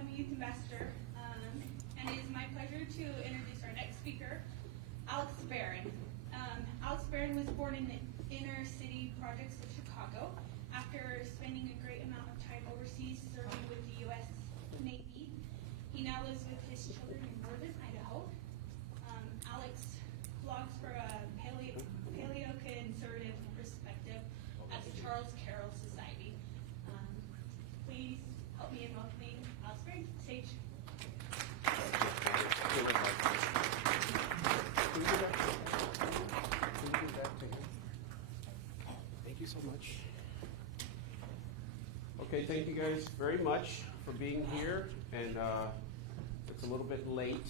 I'm a youth ambassador, and it is my pleasure to introduce our next speaker, Alex Barron. Alex Barron was born in the inner city projects of Chicago after spending a great amount of time overseas serving with the U.S. Navy. He now lives with his children in northern Idaho. Alex blogs for a paleo-conservative perspective at the Charles Carroll Society. Please help me in welcoming Alex Barron to the stage. Thank you so much. Okay, thank you guys very much for being here, and it's a little bit late.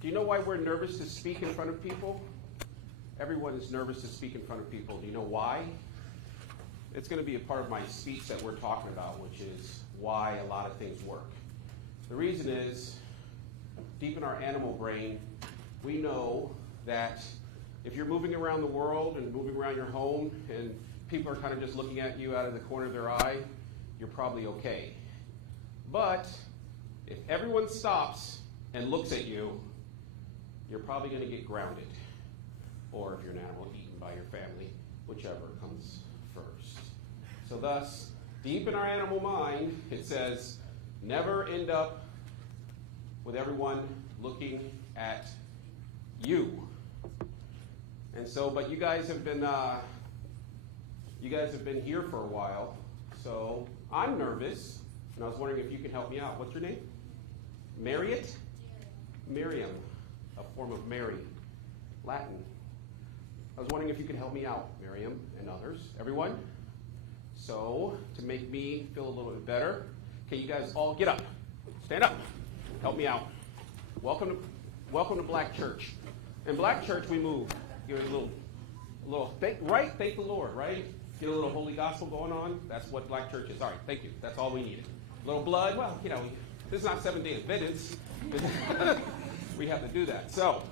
Do you know why we're nervous to speak in front of people? Everyone is nervous to speak in front of people. Do you know why? It's going to be a part of my speech that we're talking about, which is why a lot of things work. The reason is, deep in our animal brain, we know that if you're moving around the world and moving around your home and people are kind of just looking at you out of the corner of their eye, you're probably okay. But if everyone stops and looks at you, you're probably going to get grounded. Or if you're an animal, eaten by your family, whichever comes first. So thus, deep in our animal mind, it says, never end up with everyone looking at you. And so, but you guys have been here for a while, so I'm nervous, and I was wondering if you could help me out. What's your name? Marriott? Miriam, a form of Mary, Latin. I was wondering if you could help me out, Miriam and others, everyone. So, to make me feel a little bit better, can you guys all get up? Stand up. Help me out. Welcome to Black Church. In Black Church, we move. Give it a little thank the Lord, right? Get a little holy gospel going on. That's what Black Church is. All right, thank you. That's all we needed. A little blood. Well, this is not Seventh-day Adventist. We have to do that. So,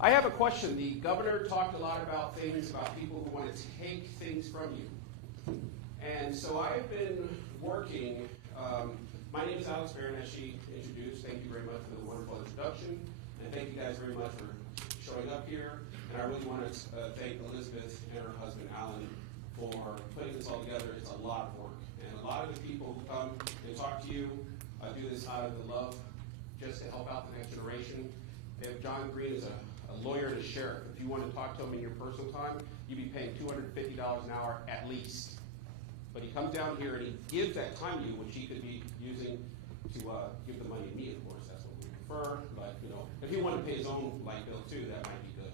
I have a question. The governor talked a lot about people who want to take things from you. And so I've been working. My name is Alex Barron, as she introduced. Thank you very much for the wonderful introduction. And thank you guys very much for showing up here. And I really want to thank Elizabeth and her husband, Alan, for putting this all together. It's a lot of work. And a lot of the people who come and talk to you do this out of the love, just to help out the next generation. If John Green is a lawyer and a sheriff, if you want to talk to him in your personal time, you'd be paying $250 an hour at least. But he comes down here and he gives that time to you, which he could be using to give the money to me, of course. That's what we prefer. But, if he wanted to pay his own light bill too, that might be good.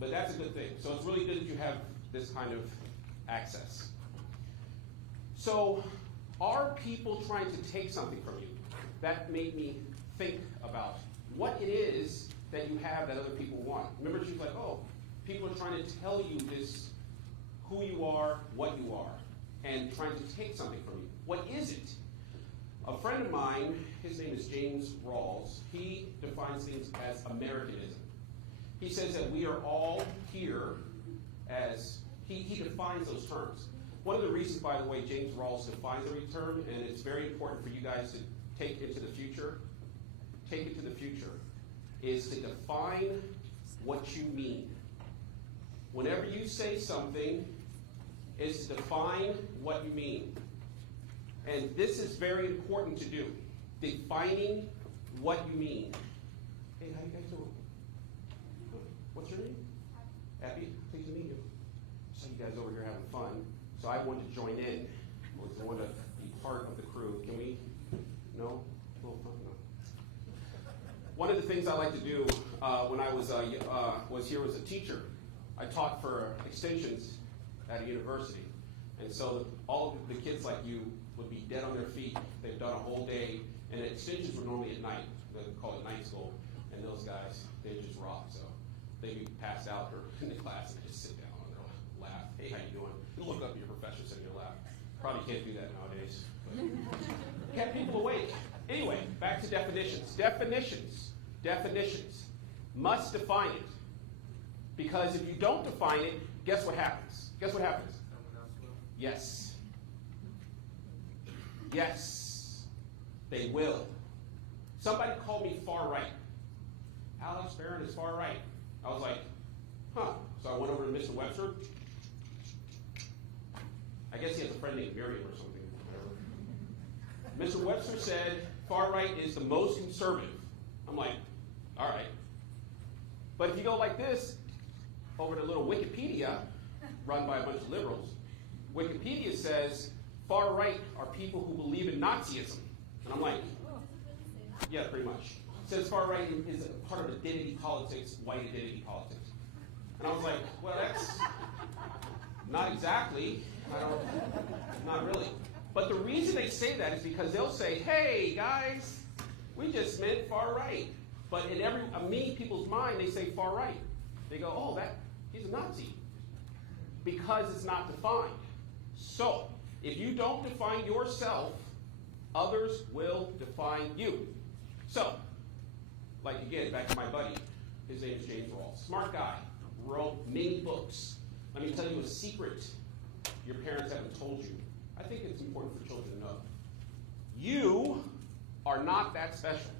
But that's a good thing. So it's really good that you have this kind of access. So are people trying to take something from you? That made me think about what it is that you have that other people want. Remember, she's like, oh, people are trying to tell you this, who you are, what you are, and trying to take something from you. What is it? A friend of mine, his name is James Rawls, he defines things as Americanism. He says that we are all here as, he defines those terms. One of the reasons, by the way, James Rawls defines every term, and it's very important for you guys to take into the future, is to define what you mean. Whenever you say something, is to define what you mean. And this is very important to do. Defining what you mean. Hey, how you guys doing? What's your name? Abby, pleased to meet you. So you guys over here having fun. So I wanted to join in. I want to be part of the crew. Can we? No? A little fun? No. One of the things I like to do when I was here as a teacher, I taught for extensions at a university. And so all of the kids like you would be dead on their feet. They've done a whole day. And extensions were normally at night. They call it night school. And those guys, they just rock. So they'd be passed out or in the class and just sit down and they'll laugh. Hey, how you doing? You look up at your professor and you'll laugh. Probably can't do that nowadays. But kept people awake. Anyway, back to definitions. Definitions. Must define it. Because if you don't define it, guess what happens? Yes. Yes, they will. Somebody called me far right. Alex Barron is far right. I was like, huh. So I went over to Mr. Webster. I guess he has a friend named Miriam or something. Whatever. Mr. Webster said far right is the most conservative. I'm like, all right. But if you go like this, over to little Wikipedia, run by a bunch of liberals, Wikipedia says far right are people who believe in Nazism. And I'm like, yeah, pretty much. It says far right is a part of identity politics, white identity politics. And I was like, well, that's not exactly. Not really. But the reason they say that is because they'll say, hey, guys, we just meant far right. But in many people's mind, they say far right. They go, oh, he's a Nazi. Because it's not defined. So, if you don't define yourself, others will define you. So, like again, back to my buddy. His name is James Rawls. Smart guy. Wrote many books. Let me tell you a secret your parents haven't told you. I think it's important for children to know. You are not that special.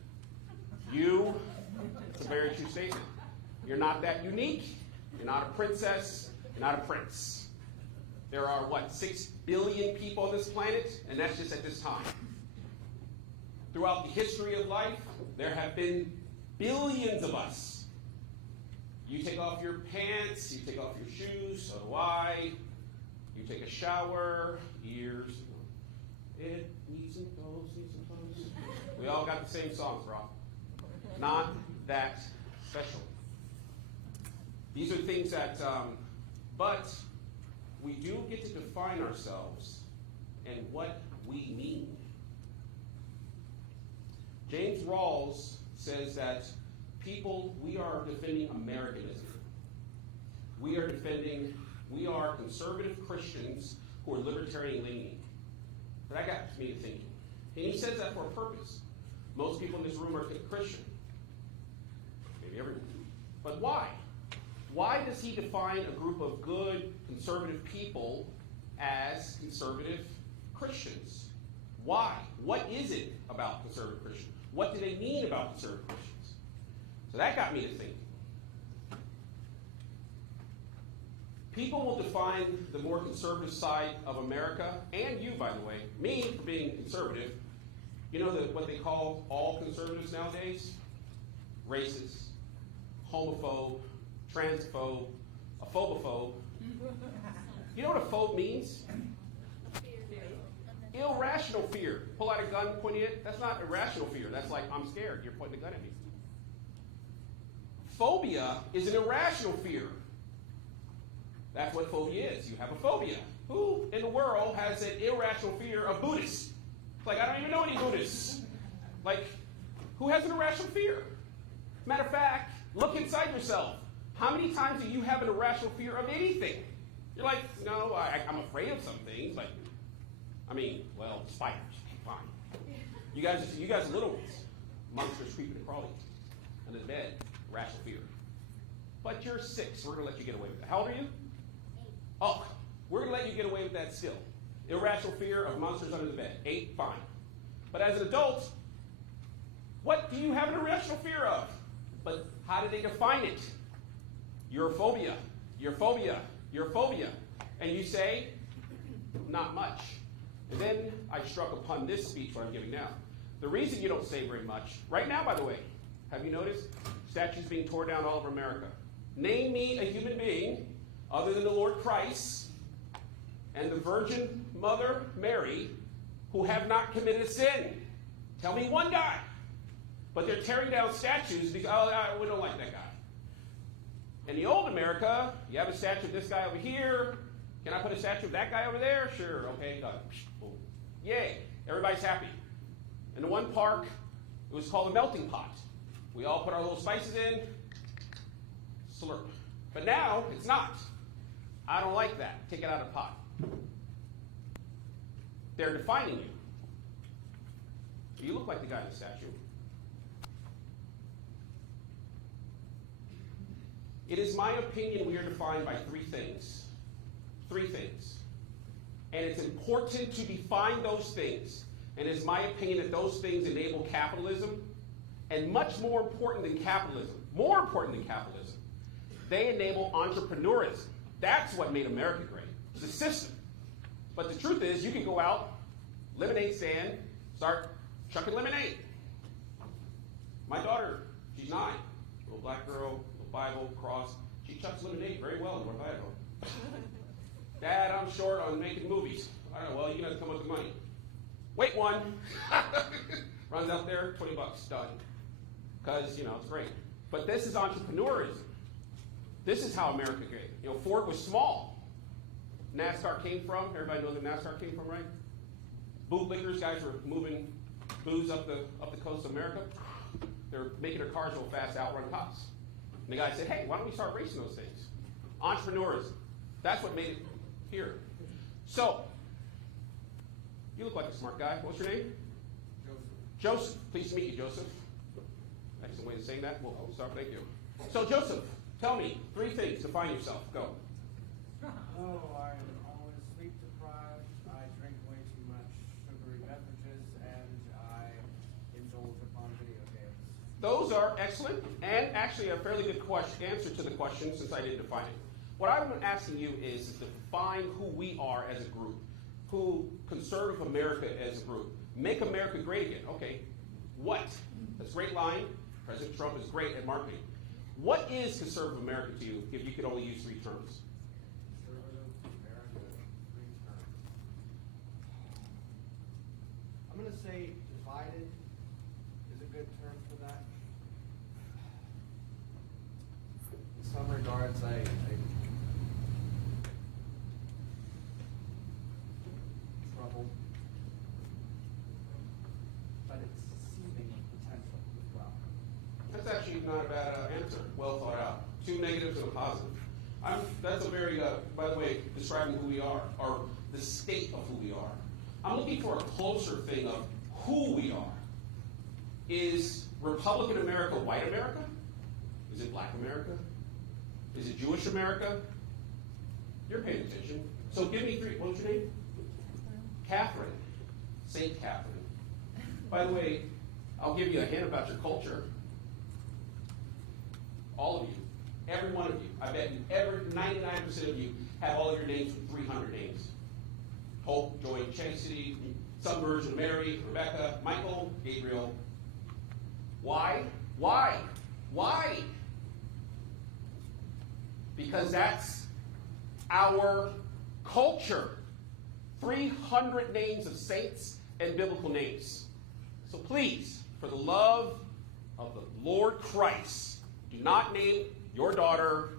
It's a very true statement. You're not that unique. You're not a princess. You're not a prince. There are, 6 billion people on this planet, and that's just at this time. Throughout the history of life, there have been billions of us. You take off your pants, you take off your shoes, so do I. You take a shower, ears. It needs some clothes, needs some clothes. We all got the same songs, bro. Not that special. These are things that, but we do get to define ourselves and what we mean. James Rawls says that we are defending Americanism. We are conservative Christians who are libertarian leaning. But that got me to thinking. And he says that for a purpose. Most people in this room are Christian. Maybe everyone. But why? Why does he define a group of good conservative people as conservative Christians? Why? What is it about conservative Christians? What do they mean about conservative Christians? So that got me to thinking. People will define the more conservative side of America, and you, by the way, me for being conservative. You know what they call all conservatives nowadays? Racist, homophobe, transphobe, a phobophobe. You know what a phobe means? Irrational fear. Pull out a gun, point it. That's not irrational fear. That's like, I'm scared. You're pointing a gun at me. Phobia is an irrational fear. That's what phobia is. You have a phobia. Who in the world has an irrational fear of Buddhists? It's like, I don't even know any Buddhists. Like, who has an irrational fear? Matter of fact, look inside yourself. How many times do you have an irrational fear of anything? You're like, no, I'm afraid of some things. Like, spiders. Fine. You guys are little ones. Monsters creeping and crawling under the bed. Irrational fear. But you're 6. We're going to let you get away with that. How old are you? 8. Oh, we're going to let you get away with that still. Irrational fear of monsters under the bed. 8, fine. But as an adult, what do you have an irrational fear of? But how do they define it? Your phobia. Your phobia. Your phobia. And you say, not much. And then I struck upon this speech what I'm giving now. The reason you don't say very much, right now, by the way, have you noticed? Statues being torn down all over America. Name me a human being other than the Lord Christ and the Virgin Mother Mary who have not committed a sin. Tell me one guy. But they're tearing down statues because, we don't like that guy. In the old America, you have a statue of this guy over here. Can I put a statue of that guy over there? Sure, okay, done. Boom. Yay, everybody's happy. In the one park, it was called a melting pot. We all put our little spices in, slurp. But now, it's not. I don't like that. Take it out of the pot. They're defining you. You look like the guy in the statue. It is my opinion we are defined by 3 things. 3 things. And it's important to define those things And it's my opinion that those things enable capitalism, and much more important than capitalism, they enable entrepreneurism. That's what made America great. It's a system. But the truth is, you can go out, lemonade stand, start chucking lemonade. My daughter, she's 9, little black girl, little Bible, cross. She chucks lemonade very well in North Idaho. Dad, I'm short on making movies. I don't know, well, you're going to come up with the money. Wait one. Runs out there, $20, done. Because, it's great. But this is entrepreneurism. This is how America grew. Ford was small. NASCAR came from, everybody knows where NASCAR came from, right? Bootlickers, guys were moving booze up the coast of America. They're making their cars go fast to outrun cops. And the guy said, hey, why don't we start racing those things? Entrepreneurism. That's what made it here. So, you look like a smart guy. What's your name? Joseph. Joseph. Pleased to meet you, Joseph. Excellent way of saying that. Well, start. Thank you. So, Joseph, tell me 3 things to find yourself. Go. Oh, I'm always sleep deprived. I drink way too much sugary beverages, and I indulge upon video games. Those are excellent and actually a fairly good answer to the question since I didn't define it. What I'm asking you is to define who we are as a group, who conservative America as a group. Make America great again. Okay, what? That's a great line. President Trump is great at marketing. What is conservative America to you if you could only use 3 terms? Conservative America, 3 terms. I'm going to say divided is a good term for that. In some regards, I trouble, but it's seething potential as well. That's actually not a bad answer. Well thought out. 2 negatives and a positive. That's a very, by the way, describing who we are, or the state of who we are. I'm looking for a closer thing of who we are. Is Republican America white America? Is it black America? Is it Jewish America? You're paying attention. So give me 3. What's your name? Catherine. Saint Catherine. By the way, I'll give you a hint about your culture. All of you. Every one of you. I bet you, 99% of you have all of your names with 300 names. Hope, Joy, Chastity, some version of Mary, Rebecca, Michael, Gabriel. Why? Why? Why? Because that's our culture. 300 names of saints and biblical names. So please, for the love of the Lord Christ, do not name your daughter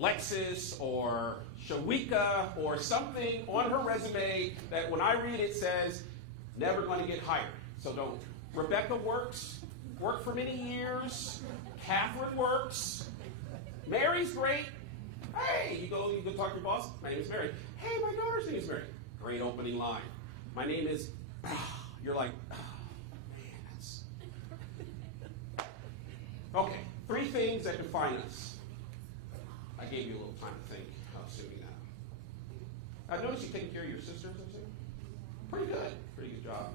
Lexus or Shawika or something on her resume that when I read it says, never going to get hired. So don't. Rebecca worked for many years. Catherine works. Mary's great. Hey, you go talk to your boss. My name is Mary. Hey, my daughter's name is Mary. Great opening line. My name is, you're like, man, that's. Okay, 3 things that define us. I gave you a little time to think, assuming that. I noticed you taking care of your sisters, I'm saying? Pretty good job.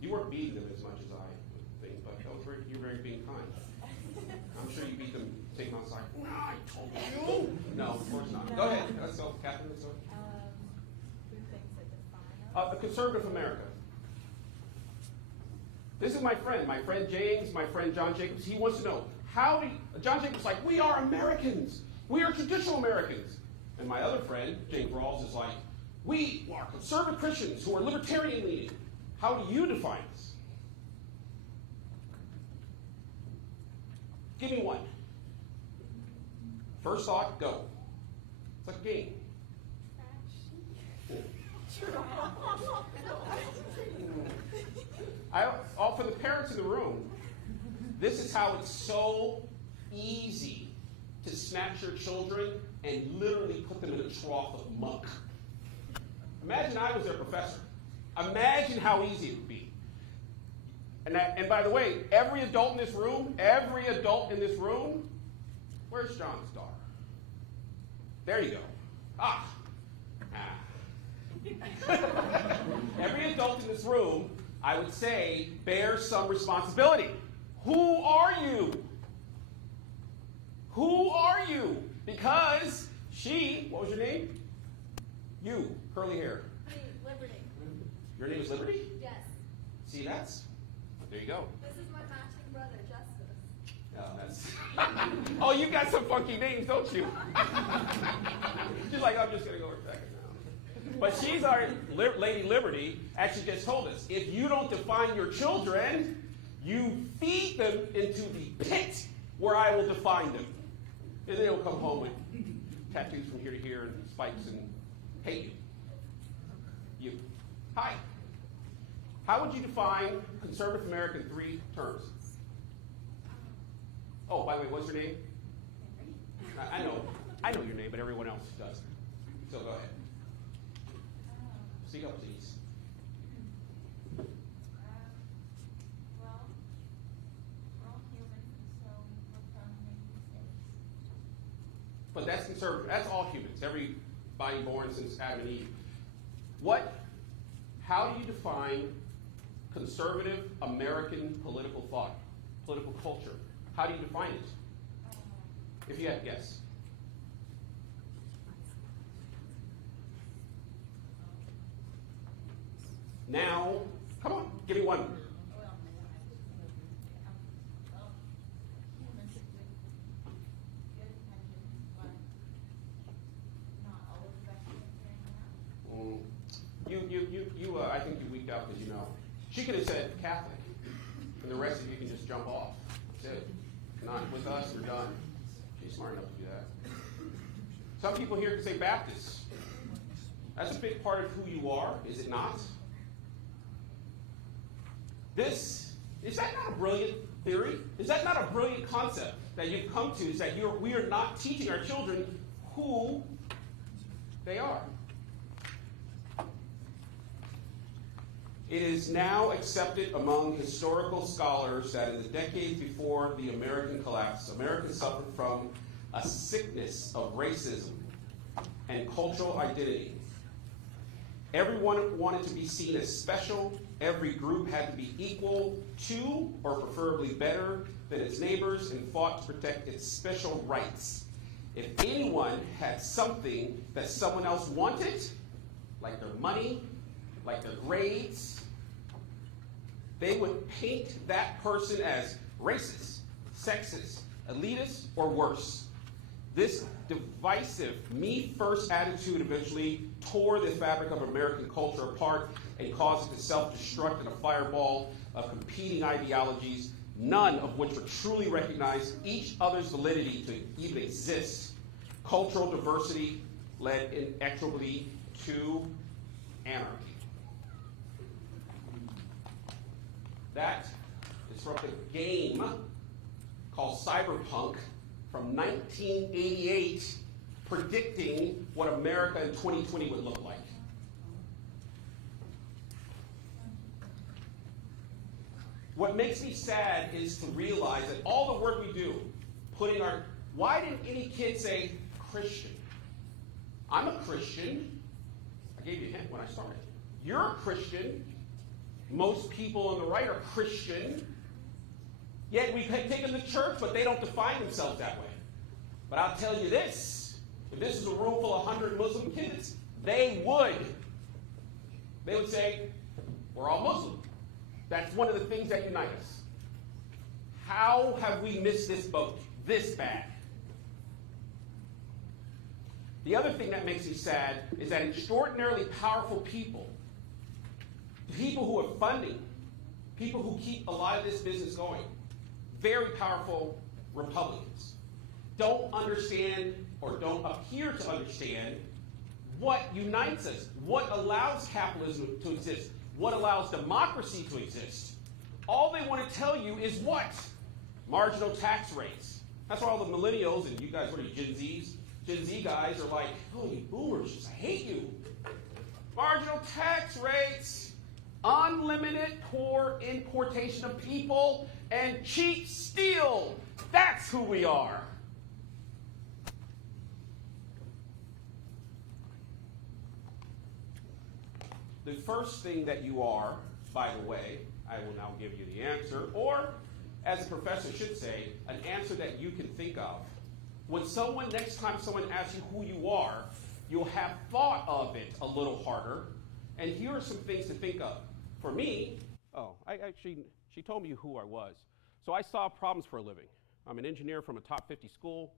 You weren't beating them as much as I think, but you're very being kind. I'm sure you beat them, take them outside. No, I told you. No, of course not. Go ahead. Let's go, Catherine. Let's go. 3 things that define us. The conservative America. This is my friend James, my friend John Jacobs. He wants to know, John Jacobs is like, we are Americans. We are traditional Americans. And my other friend, James Rawls, is like, we are conservative Christians who are libertarian leaning. How do you define us? Give me one. First thought, go. It's like a game. For the parents in the room, this is how it's so easy to snatch your children and literally put them in a trough of muck. Imagine I was their professor. Imagine how easy it would be. And by the way, every adult in this room, where's John's daughter? There you go. this room, I would say bear some responsibility. Who are you? Who are you? Because she, what was your name? You, curly hair. Liberty. Your name is Liberty? Yes. See, there you go. This is my matching brother, Justice. Oh, you got some funky names, don't you? She's like, I'm just going to go with second now. But she's our Lady Liberty, actually just told us, if you don't define your children, you feed them into the pit where I will define them. And they will come home with tattoos from here to here and spikes and hate you. You. Hi. How would you define conservative America in 3 terms? Oh, by the way, what's your name? I know your name, but everyone else does. So go ahead. Speak up, please. Well, we're all human, so we're prone to make mistakes. But that's conservative. That's all humans. Everybody born since Adam and Eve. How do you define conservative American political thought, political culture? How do you define it? If you had to guess. Now, come on, give me one. I think you weaked out because you know. She could have said Catholic, and the rest of you can just jump off. That's it. Not with us, we're done. She's smart enough to do that. Some people here can say Baptist. That's a big part of who you are, is it not? Is that not a brilliant theory? Is that not a brilliant concept that you've come to, is that we are not teaching our children who they are? It is now accepted among historical scholars that in the decades before the American collapse, America suffered from a sickness of racism and cultural identity. Everyone wanted to be seen as special. Every group had to be equal to, or preferably better than its neighbors, and fought to protect its special rights. If anyone had something that someone else wanted, like their money, like their grades, they would paint that person as racist, sexist, elitist, or worse. This divisive me-first attitude eventually tore the fabric of American culture apart and caused it to self-destruct in a fireball of competing ideologies, none of which would truly recognize each other's validity to even exist. Cultural diversity led inexorably to anarchy. That is from a game called Cyberpunk from 1988, predicting what America in 2020 would look like. What makes me sad is to realize that all the work we do, why didn't any kid say Christian? I'm a Christian. I gave you a hint when I started. You're a Christian. Most people on the right are Christian. Yet we take them to church, but they don't define themselves that way. But I'll tell you this, if this is a room full of 100 Muslim kids, they would say, we're all Muslim. That's one of the things that unite us. How have we missed this boat this bad? The other thing that makes me sad is that extraordinarily powerful people who have funding, people who keep a lot of this business going, very powerful Republicans, don't understand or don't appear to understand what unites us, what allows capitalism to exist, what allows democracy to exist. All they want to tell you is what? Marginal tax rates. That's why all the millennials, and you guys, what are you, Gen Zs? Gen Z guys are like, oh, you boomers, I hate you. Marginal tax rates, unlimited poor importation of people, and cheap steel. That's who we are. The first thing that you are, by the way, I will now give you the answer, or as a professor should say, an answer that you can think of. When next time someone asks you who you are, you'll have thought of it a little harder. And here are some things to think of. For me, she told me who I was. So I solve problems for a living. I'm an engineer from a top 50 school.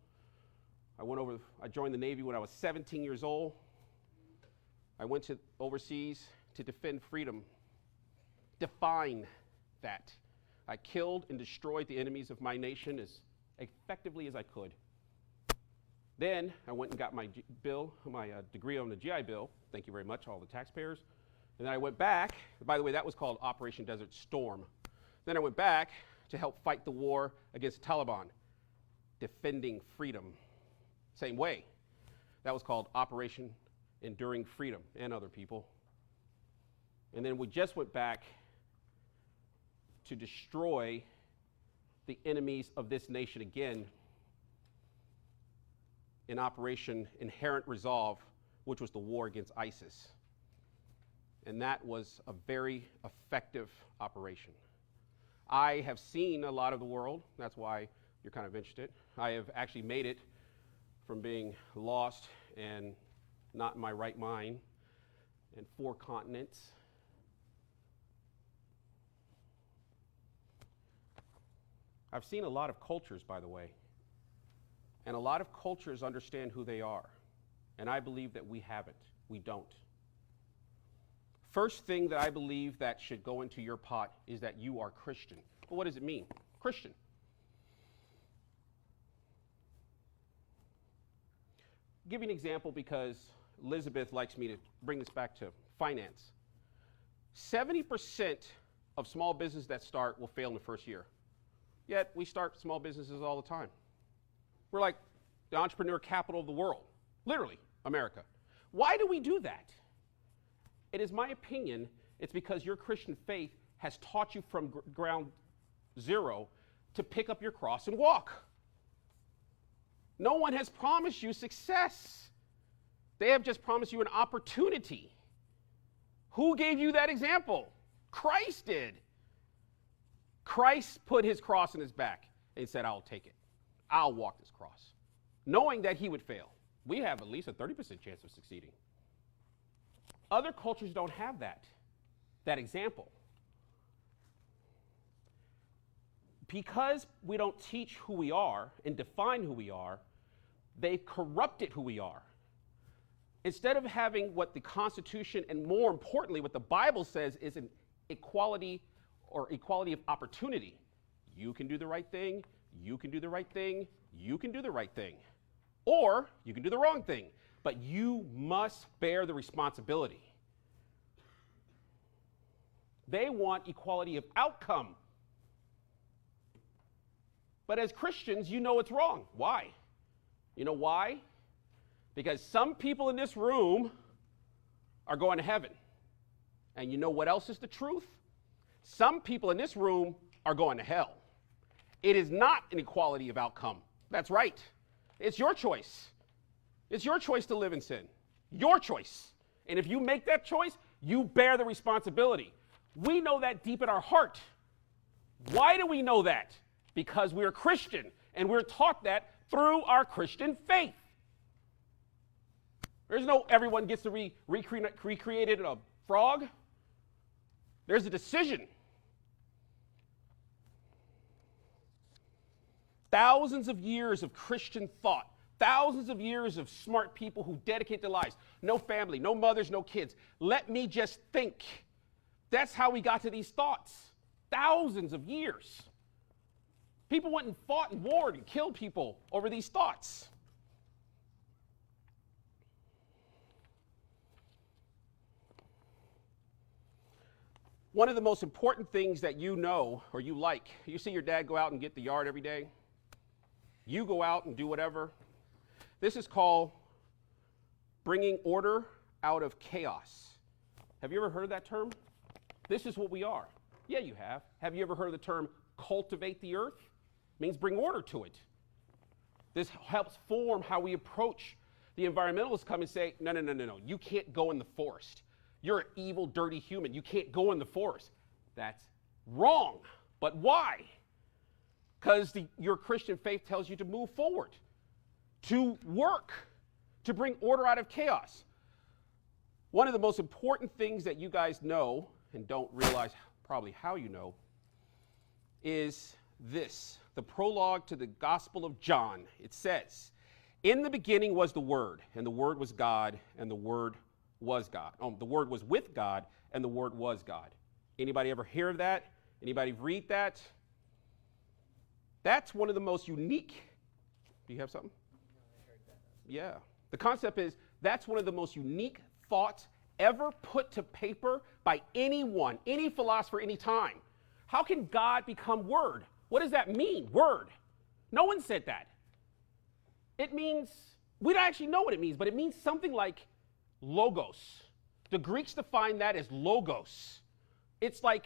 I joined the Navy when I was 17 years old. I went overseas to defend freedom. Define that. I killed and destroyed the enemies of my nation as effectively as I could. Then I went and got my degree on the GI Bill. Thank you very much, all the taxpayers. And then I went back. By the way, that was called Operation Desert Storm. Then I went back to help fight the war against the Taliban, defending freedom. Same way. That was called Operation Enduring Freedom, and other people. And then we just went back to destroy the enemies of this nation again in Operation Inherent Resolve, which was the war against ISIS. And that was a very effective operation. I have seen a lot of the world. That's why you're kind of interested. I have actually made it from being lost and not in my right mind in 4 continents. I've seen a lot of cultures, by the way. And a lot of cultures understand who they are. And I believe that we haven't. We don't. First thing that I believe that should go into your pot is that you are Christian. Well, what does it mean? Christian. I'll give you an example because Elizabeth likes me to bring this back to finance. 70% of small businesses that start will fail in the first year. Yet we start small businesses all the time. We're like the entrepreneur capital of the world, literally, America. Why do we do that? It is my opinion, it's because your Christian faith has taught you from ground zero to pick up your cross and walk. No one has promised you success. They have just promised you an opportunity. Who gave you that example? Christ did. Christ put his cross in his back and said, I'll take it. I'll walk this cross, knowing that he would fail. We have at least a 30% chance of succeeding. Other cultures don't have that example. Because we don't teach who we are and define who we are, they've corrupted who we are. Instead of having what the Constitution and more importantly what the Bible says is an equality or equality of opportunity. You can do the right thing, you can do the right thing, you can do the right thing. Or you can do the wrong thing, but you must bear the responsibility. They want equality of outcome. But as Christians, you know it's wrong. Why? You know why? Because some people in this room are going to heaven. And you know what else is the truth? Some people in this room are going to hell. It is not an equality of outcome. That's right. It's your choice. It's your choice to live in sin. Your choice. And if you make that choice, you bear the responsibility. We know that deep in our heart. Why do we know that? Because we're Christian, and we're taught that through our Christian faith. There's no everyone gets to recreate a frog. There's a decision. Thousands of years of Christian thought, thousands of years of smart people who dedicate their lives. No family, no mothers, no kids. Let me just think. That's how we got to these thoughts. Thousands of years. People went and fought and warred and killed people over these thoughts. One of the most important things that you know or you like, you see your dad go out and get the yard every day. You go out and do whatever. This is called bringing order out of chaos. Have you ever heard that term? This is what we are. Yeah, you have. Have you ever heard of the term cultivate the earth? It means bring order to it. This helps form how we approach. The environmentalists come and say, no, you can't go in the forest. You're an evil, dirty human. You can't go in the forest. That's wrong. But why? Because your Christian faith tells you to move forward, to work, to bring order out of chaos. One of the most important things that you guys know, and don't realize probably how you know, is this, the prologue to the Gospel of John. It says, in the beginning was the Word, and the Word was God, and the Word was God. The Word was with God, and the Word was God. Anybody ever hear of that? Anybody read that? That's one of the most unique. Do you have something? No, I heard that. Yeah. The concept is that's one of the most unique thoughts ever put to paper by anyone, any philosopher, any time. How can God become Word? What does that mean, Word? No one said that. It means, we don't actually know what it means, but it means something like logos. The Greeks define that as logos. It's like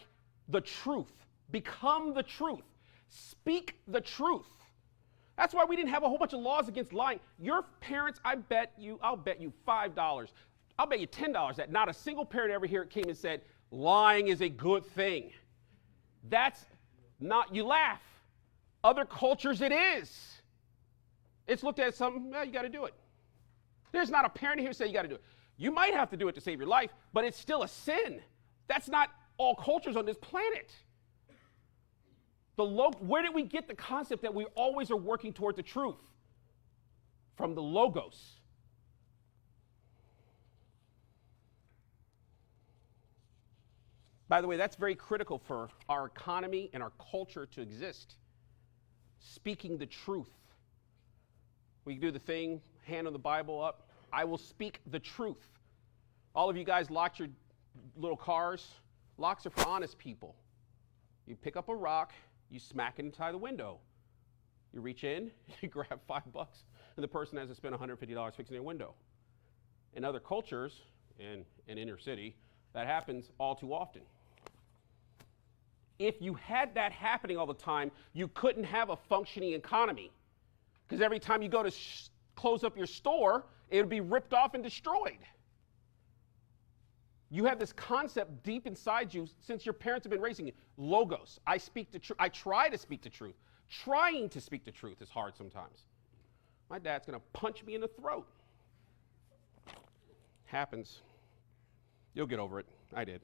the truth. Become the truth. Speak the truth. That's why we didn't have a whole bunch of laws against lying. Your parents, I'll bet you $5. I'll bet you $10 that not a single parent ever here came and said, lying is a good thing. That's not, you laugh. Other cultures it is. It's looked at as something, well, you got to do it. There's not a parent here who say you got to do it. You might have to do it to save your life, but it's still a sin. That's not all cultures on this planet. Where did we get the concept that we always are working toward the truth? From the logos. By the way, that's very critical for our economy and our culture to exist. Speaking the truth. We do the thing, hand on the Bible up. I will speak the truth. All of you guys locked your little cars. Locks are for honest people. You pick up a rock, you smack it inside the window. You reach in, you grab $5, and the person has to spend $150 fixing their window. In other cultures, in inner city, that happens all too often. If you had that happening all the time, you couldn't have a functioning economy. Because every time you go to close up your store, it would be ripped off and destroyed. You have this concept deep inside you since your parents have been raising you. Logos. I speak the truth. I try to speak the truth. Trying to speak the truth is hard sometimes. My dad's going to punch me in the throat. Happens. You'll get over it. I did.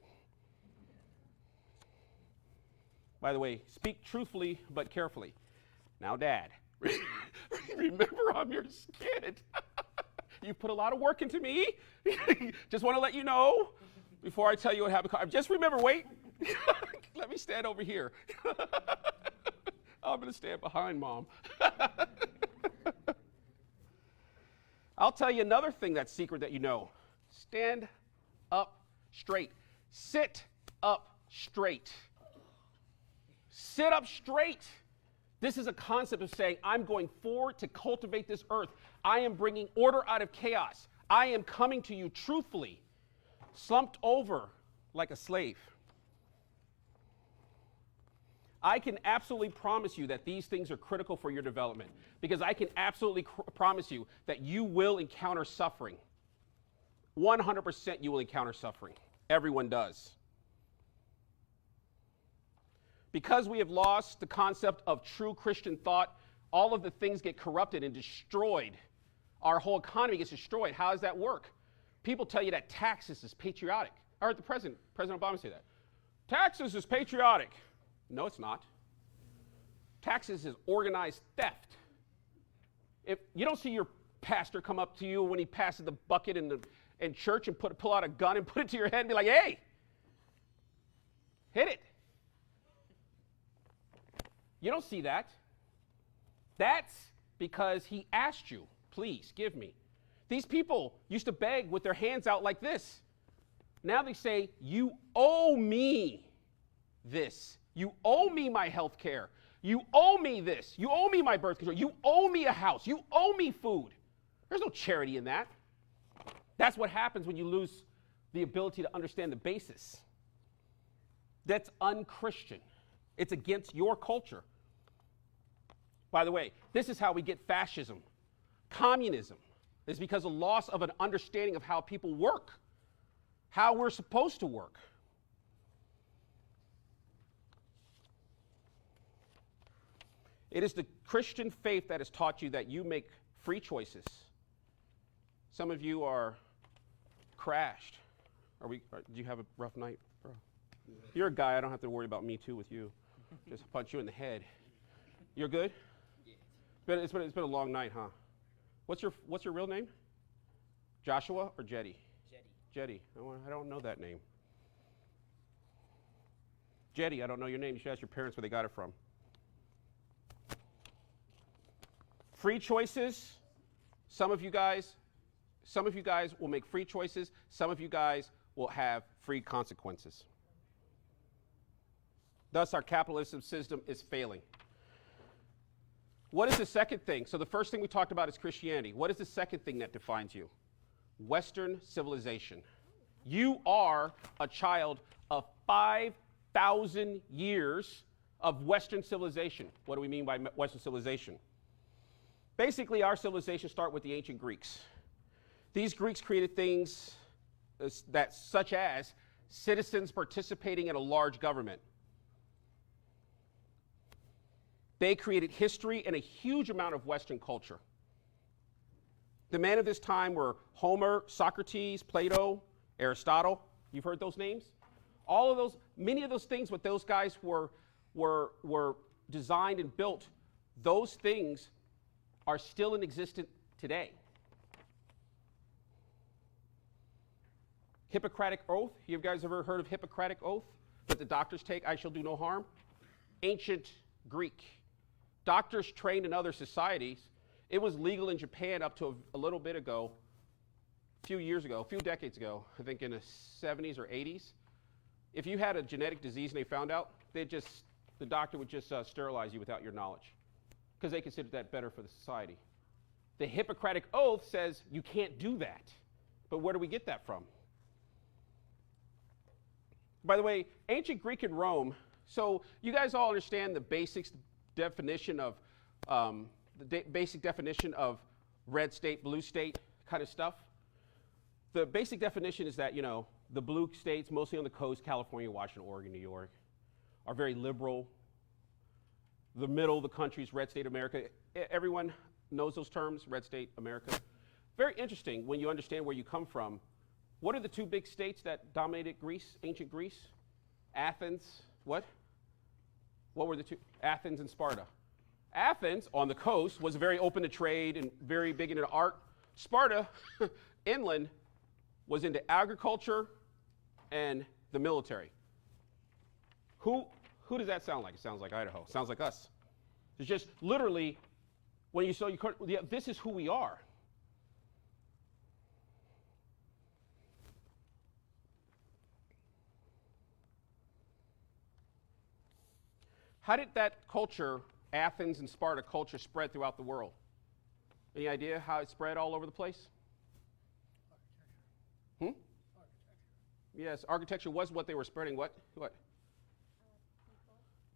By the way, speak truthfully but carefully. Now, Dad, remember I'm your kid. You put a lot of work into me. Just want to let you know before I tell you what happened. Just remember, wait. Let me stand over here. I'm going to stand behind Mom. I'll tell you another thing that's secret that you know. Stand up straight. Sit up straight. Sit up straight. This is a concept of saying, I'm going forward to cultivate this earth. I am bringing order out of chaos. I am coming to you truthfully, slumped over like a slave. I can absolutely promise you that these things are critical for your development, because I can absolutely promise you that you will encounter suffering. 100% you will encounter suffering. Everyone does. Because we have lost the concept of true Christian thought, all of the things get corrupted and destroyed. Our whole economy gets destroyed. How does that work? People tell you that taxes is patriotic. I heard President Obama say that. Taxes is patriotic. No, it's not. Taxes is organized theft. If you don't see your pastor come up to you when he passes the bucket in church and pull out a gun and put it to your head and be like, hey, hit it. You don't see that. That's because he asked you, please give me. These people used to beg with their hands out like this. Now they say, you owe me this. You owe me my health care. You owe me this. You owe me my birth control. You owe me a house. You owe me food. There's no charity in that. That's what happens when you lose the ability to understand the basis. That's unchristian. It's against your culture. By the way, this is how we get fascism. Communism is because of loss of an understanding of how people work. how we're supposed to work. It is the Christian faith that has taught you that you make free choices. Some of you are crashed. Do you have a rough night, bro? You're a guy. I don't have to worry about me too with you. Just punch you in the head. You're good? Yeah. It's been a long night, huh? What's your real name? Joshua or Jetty? Jetty. I don't know that name. Jetty, I don't know your name. You should ask your parents where they got it from. Free choices. Some of you guys will make free choices. Some of you guys will have free consequences. Thus, our capitalism system is failing. What is the second thing? So the first thing we talked about is Christianity. What is the second thing that defines you? Western civilization. You are a child of 5,000 years of Western civilization. What do we mean by Western civilization? Basically, our civilization started with the ancient Greeks. These Greeks created things such as citizens participating in a large government. They created history and a huge amount of Western culture. The men of this time were Homer, Socrates, Plato, Aristotle. You've heard those names? All of those, many of those things, what those guys were designed and built, those things are still in existence today. Hippocratic oath. You guys ever heard of Hippocratic oath that the doctors take? I shall do no harm. Ancient Greek. Doctors trained in other societies. It was legal in Japan up to a little bit ago, a few decades ago, I think in the 70s or 80s. If you had a genetic disease and they found out, the doctor would just sterilize you without your knowledge because they considered that better for the society. The Hippocratic oath says you can't do that. But where do we get that from? By the way, ancient Greek and Rome, so you guys all understand the basic definition of red state, blue state kind of stuff. The basic definition is that, the blue states, mostly on the coast, California, Washington, Oregon, New York, are very liberal. The middle of the country is red state America. Everyone knows those terms, red state America. Very interesting when you understand where you come from. What are the two big states that dominated Greece, ancient Greece? Athens, what? What were the two? Athens and Sparta. Athens, on the coast, was very open to trade and very big into art. Sparta, inland, was into agriculture and the military. Who does that sound like? It sounds like Idaho. It sounds like us. It's just literally, this is who we are. How did that culture, Athens and Sparta culture, spread throughout the world? Any idea how it spread all over the place? Architecture. Yes, architecture was what they were spreading. What? People.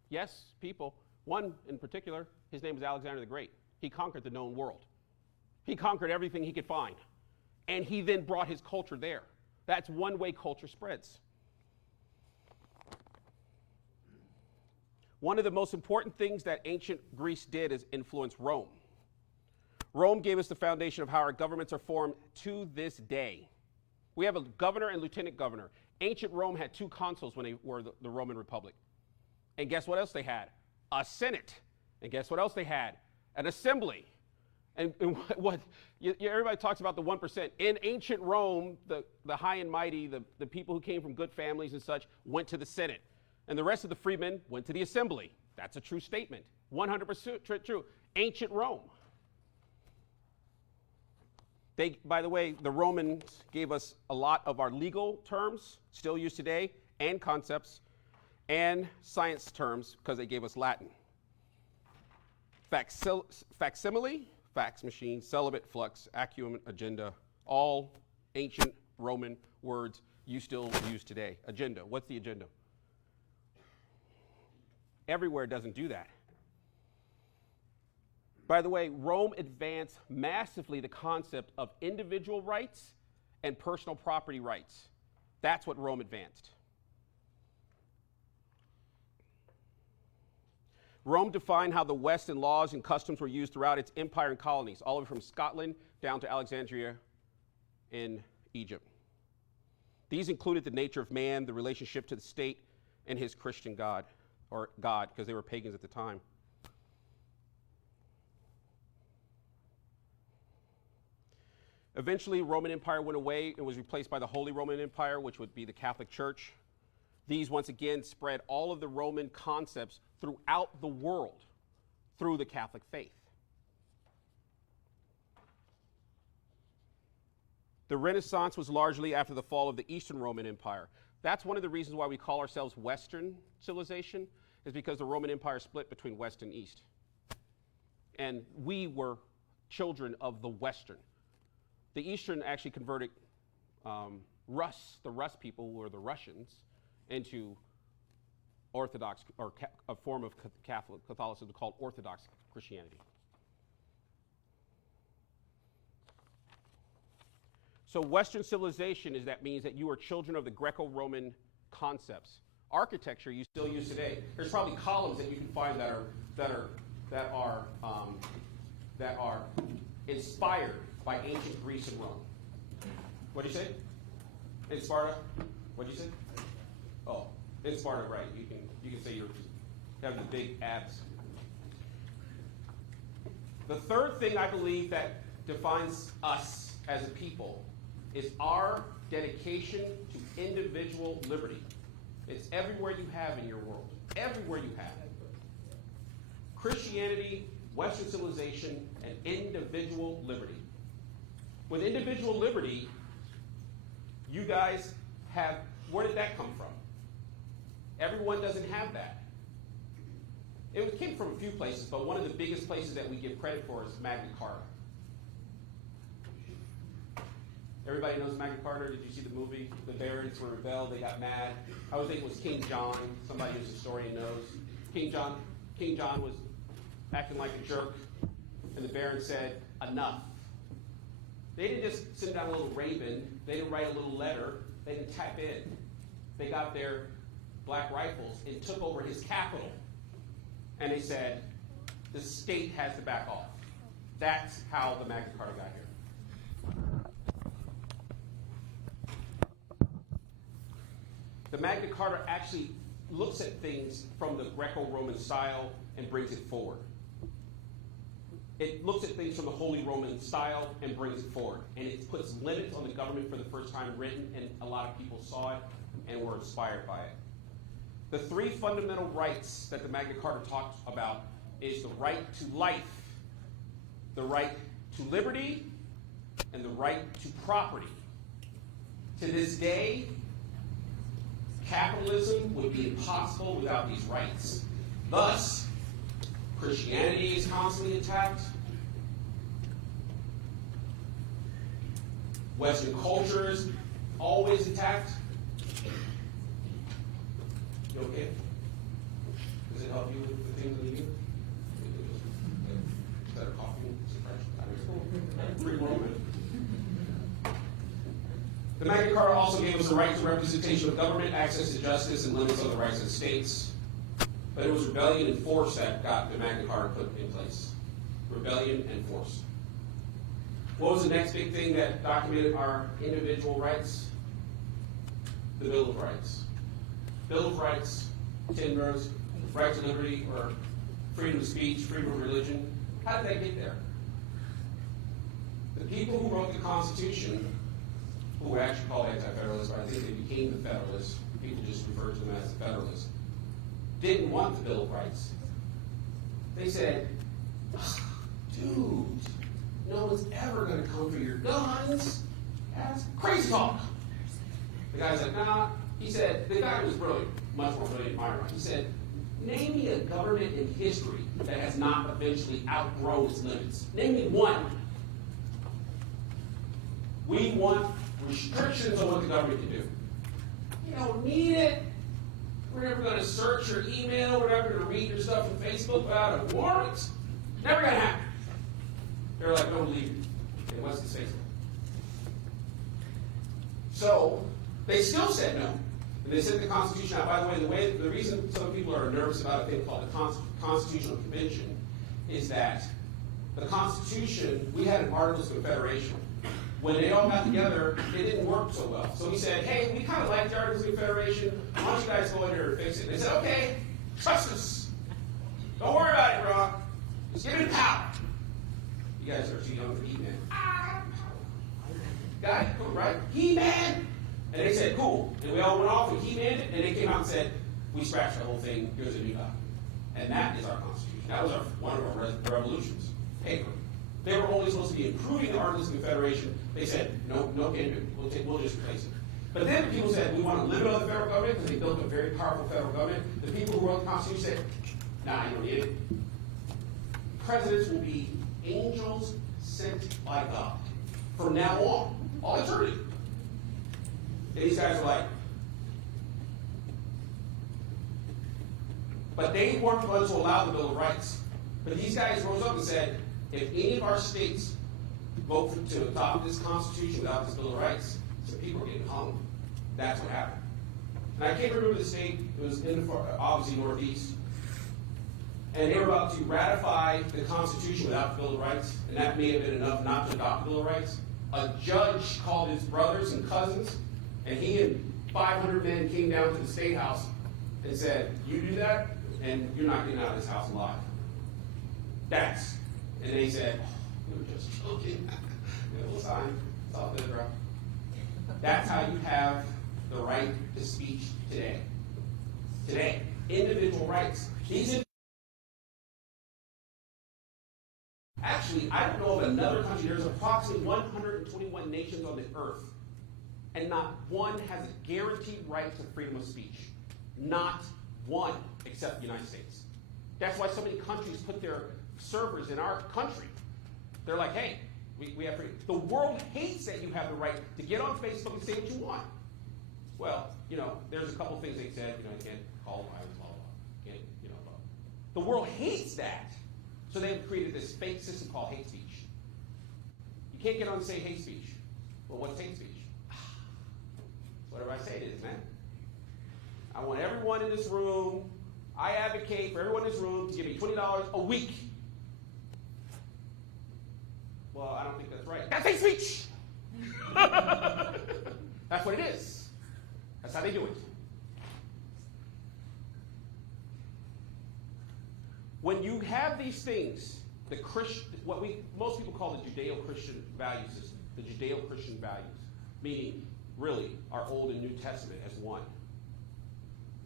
Yes, people. One in particular, his name was Alexander the Great. He conquered the known world. He conquered everything he could find. And he then brought his culture there. That's one way culture spreads. One of the most important things that ancient Greece did is influence Rome. Rome gave us the foundation of how our governments are formed to this day. We have a governor and lieutenant governor. Ancient Rome had two consuls when they were the Roman Republic. And guess what else they had? A senate. And guess what else they had? An assembly. And everybody talks about the 1%. In ancient Rome, the high and mighty, the people who came from good families and such, went to the Senate. And the rest of the freemen went to the assembly. That's a true statement. 100% true. Ancient Rome. By the way, the Romans gave us a lot of our legal terms, still used today, and concepts, and science terms, because they gave us Latin. Facsimile, fax machine, celibate, flux, acumen, agenda, all ancient Roman words you still use today. Agenda, what's the agenda? Everywhere doesn't do that. By the way, Rome advanced massively the concept of individual rights and personal property rights. That's what Rome advanced. Rome defined how the West and laws and customs were used throughout its empire and colonies, all the way from Scotland down to Alexandria in Egypt. These included the nature of man, the relationship to the state, and his Christian God, or God, because they were pagans at the time. Eventually, Roman Empire went away and was replaced by the Holy Roman Empire, which would be the Catholic Church. These, once again, spread all of the Roman concepts throughout the world through the Catholic faith. The Renaissance was largely after the fall of the Eastern Roman Empire. That's one of the reasons why we call ourselves Western civilization, is because the Roman Empire split between West and East. And we were children of the Western. The Eastern actually converted the Rus people, who were the Russians, into Orthodox, or a form of Catholicism called Orthodox Christianity. So Western civilization means that you are children of the Greco-Roman concepts. Architecture you still use today. There's probably columns that you can find that are inspired by ancient Greece and Rome. What did you say? In Sparta? What did you say? Oh, in Sparta, right? You can say you have the big abs. The third thing I believe that defines us as a people is our dedication to individual liberty. It's everywhere you have in your world. Everywhere you have. Christianity, Western civilization, and individual liberty. With individual liberty, you guys have, where did that come from? Everyone doesn't have that. It came from a few places, but one of the biggest places that we give credit for is Magna Carta. Everybody knows Magna Carta. Did you see the movie? The barons were rebelled. They got mad. I was thinking it was King John. Somebody who's a historian knows. King John was acting like a jerk, and the barons said, enough. They didn't just send down a little raven. They didn't write a little letter. They didn't tap in. They got their black rifles and took over his capital. And they said, the state has to back off. That's how the Magna Carta got here. The Magna Carta actually looks at things from the Greco-Roman style and brings it forward. It looks at things from the Holy Roman style and brings it forward. And it puts limits on the government for the first time written, and a lot of people saw it and were inspired by it. The three fundamental rights that the Magna Carta talks about is the right to life, the right to liberty, and the right to property. To this day, capitalism would be impossible without these rights. Thus, Christianity is constantly attacked. Western culture is always attacked. You okay? Does it help you with the things that you do? Is that a coffee? Is it fresh? Pretty Roman. The Magna Carta also gave us the right to representation of government, access to justice, and limits on the rights of states. But it was rebellion and force that got the Magna Carta put in place. Rebellion and force. What was the next big thing that documented our individual rights? The Bill of Rights. Bill of Rights, 10 rows, right to liberty, or freedom of speech, freedom of religion. How did they get there? The people who wrote the Constitution, who were actually called anti-federalists, but I think they became the Federalists, people just refer to them as the Federalists, didn't want the Bill of Rights. They said, dude, no one's ever going to come for your guns. That's crazy talk. The guy's like, nah. He said, the guy was brilliant, much more brilliant in my mind. He said, name me a government in history that has not eventually outgrown its limits. Name me one. We want restrictions on what the government can do. You don't need it. We're never going to search your email. We're never going to read your stuff on Facebook without a warrant. Never going to happen. They're like, don't believe it. And what's the Facebook? So, They still said no. And they sent the Constitution out. By the way, the reason some people are nervous about a thing called the Constitutional Convention is that the Constitution, we had an Articles of Confederation. When they all got together, it didn't work so well. So he said, hey, we kind of like the Articles of Confederation. Why don't you guys go in there and fix it? And they said, okay, trust us. Don't worry about it, bro. Just give me the power. You guys are too young for He-Man. Got it, cool, right? He-Man! And they said, cool. And we all went off and He-Man it, and they came out and said, we scratched the whole thing, here's a new document. And that is our Constitution. That was one of our revolutions. Paper. They were only supposed to be improving the Articles of Confederation. They said, no, can't do it. We'll just replace it. But then people said, we want to limit on the federal government because they built a very powerful federal government. The people who wrote the Constitution said, nah, you don't need it. Presidents will be angels sent by God from now on, all eternity. And these guys are like, but they weren't the ones who allowed the Bill of Rights. But these guys rose up and said, if any of our states vote to adopt this Constitution without this Bill of Rights, some people are getting hung. That's what happened. And I can't remember the state. It was in the, obviously Northeast. And they were about to ratify the Constitution without the Bill of Rights, and that may have been enough not to adopt the Bill of Rights. A judge called his brothers and cousins, and he and 500 men came down to the State House and said, you do that, and you're not getting out of this house alive. And they said, we were just joking. It was fine. It's all good, bro. That's how you have the right to speech today. Today. Individual rights. Actually, I don't know of another country. There's approximately 121 nations on the earth, and not one has a guaranteed right to freedom of speech. Not one, except the United States. That's why so many countries put their servers in our country. They're like, hey, we have freedom. The world hates that you have the right to get on Facebook and say what you want. Well, there's a couple things they said. You can't call violence, blah, blah, blah. Can't, blah. The world hates that. So they've created this fake system called hate speech. You can't get on and say hate speech. Well, what's hate speech? Whatever I say it is, man. I want everyone in this room, I advocate for everyone in this room to give me $20 a week. Well, I don't think that's right. That's hate speech! That's what it is. That's how they do it. When you have these things, what most people call the Judeo-Christian value system, the Judeo-Christian values, meaning really our Old and New Testament as one.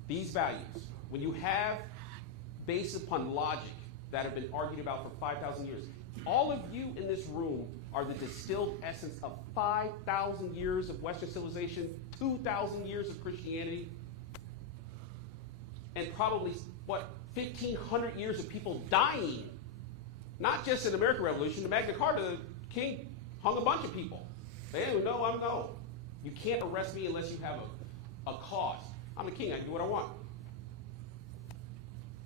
These values, when you have, based upon logic, that have been argued about for 5,000 years, all of you in this room are the distilled essence of 5,000 years of Western civilization, 2,000 years of Christianity, and probably, 1,500 years of people dying. Not just in the American Revolution. The Magna Carta, the king hung a bunch of people. They didn't know I'm no. You can't arrest me unless you have a cause. I'm the king. I can do what I want.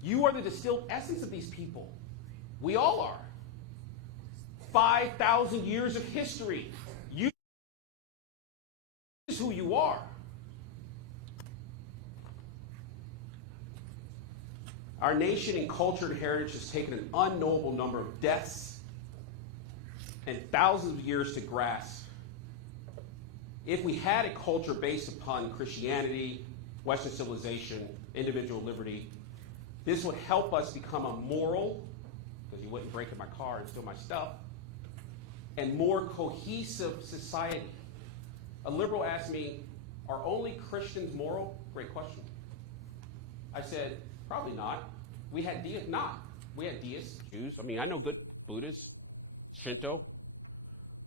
You are the distilled essence of these people. We all are. 5,000 years of history. You is who you are. Our nation and culture and heritage has taken an unknowable number of deaths and thousands of years to grasp. If we had a culture based upon Christianity, Western civilization, individual liberty, this would help us become a moral, because you wouldn't break in my car and steal my stuff, and more cohesive society. A liberal asked me, are only Christians moral? Great question. I said, probably not. We had deists, We had deists, Jews. I know good Buddhists, Shinto.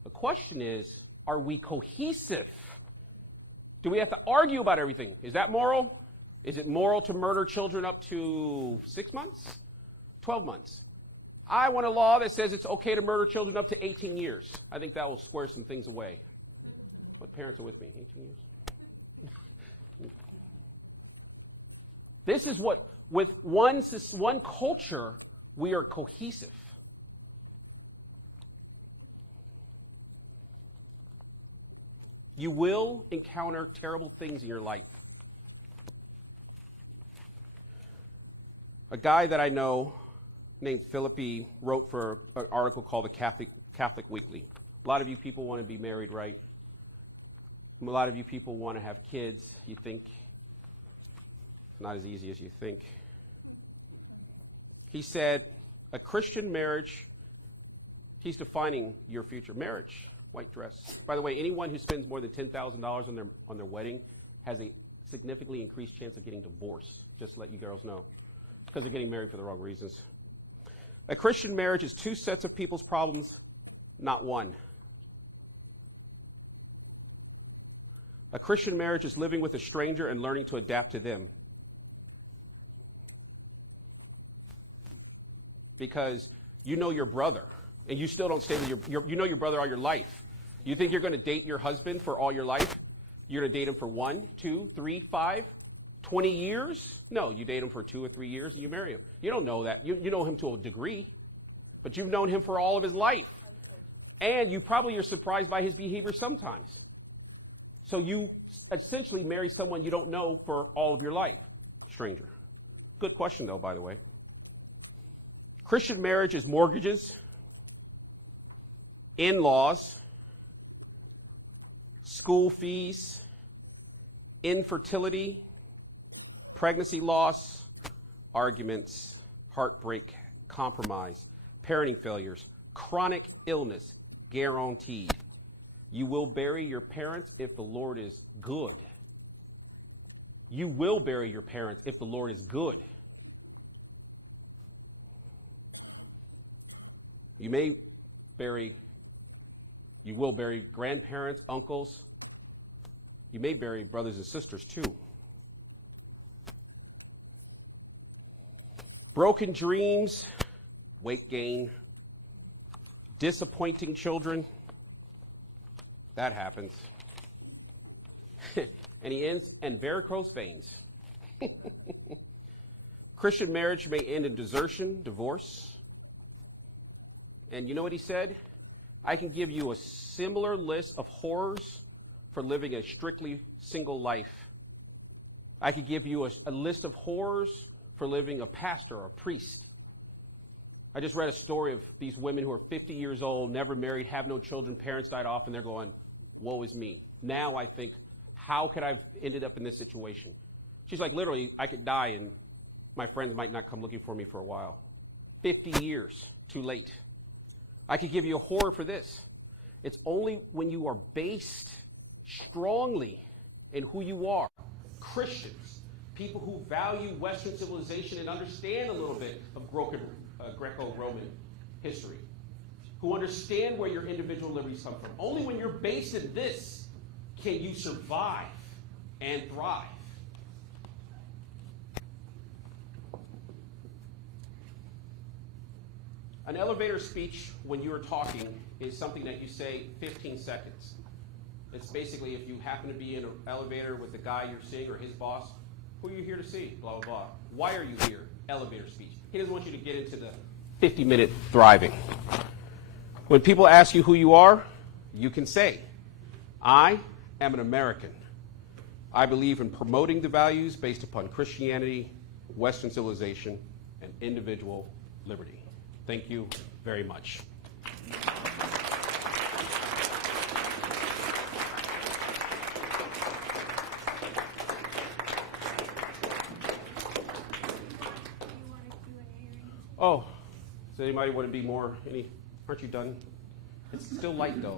The question is, are we cohesive? Do we have to argue about everything? Is that moral? Is it moral to murder children up to 6 months? 12 months. I want a law that says it's okay to murder children up to 18 years. I think that will square some things away. What parents are with me? 18 years? This is what, with one culture, we are cohesive. You will encounter terrible things in your life. A guy that I know named Philippi wrote for an article called the Catholic Weekly. A lot of you people want to be married, right? A lot of you people want to have kids. You think it's not as easy as you think. He said, a Christian marriage, he's defining your future marriage. White dress. By the way, anyone who spends more than $10,000 on their wedding has a significantly increased chance of getting divorced. Just to let you girls know. Because they're getting married for the wrong reasons. A Christian marriage is two sets of people's problems, not one. A Christian marriage is living with a stranger and learning to adapt to them. Because you know your brother, and you still don't stay with you know your brother all your life. You think you're going to date your husband for all your life? You're going to date him for 1, 2, 3, 5, 20 years? No, you date him for 2 or 3 years and you marry him. You don't know that. You know him to a degree, but you've known him for all of his life. And you probably are surprised by his behavior sometimes. So you essentially marry someone you don't know for all of your life. Stranger. Good question, though, by the way. Christian marriage is mortgages, in-laws, school fees, infertility, pregnancy loss, arguments, heartbreak, compromise, parenting failures, chronic illness, guaranteed. You will bury your parents if the Lord is good. You will bury your parents if the Lord is good. You will bury grandparents, uncles. You may bury brothers and sisters too. Broken dreams, weight gain, disappointing children. That happens. And he ends, and varicose veins. Christian marriage may end in desertion, divorce. And you know what he said? I can give you a similar list of horrors for living a strictly single life. I could give you a list of horrors for living a pastor or a priest. I just read a story of these women who are 50 years old, never married, have no children, parents died off, and they're going, woe is me. Now I think, how could I have ended up in this situation? She's like, literally, I could die and my friends might not come looking for me for a while. 50 years, too late. I could give you a horror for this. It's only when you are based strongly in who you are, Christians, people who value Western civilization and understand a little bit of Greco-Roman history, who understand where your individual liberties come from. Only when you're based in this can you survive and thrive. An elevator speech, when you are talking, is something that you say 15 seconds. It's basically if you happen to be in an elevator with the guy you're seeing or his boss, who are you here to see? Blah, blah, blah. Why are you here? Elevator speech. He doesn't want you to get into the 50-minute thriving. When people ask you who you are, you can say, I am an American. I believe in promoting the values based upon Christianity, Western civilization, and individual liberty. Thank you very much. Oh, does anybody want to be more? Aren't you done? It's still light though.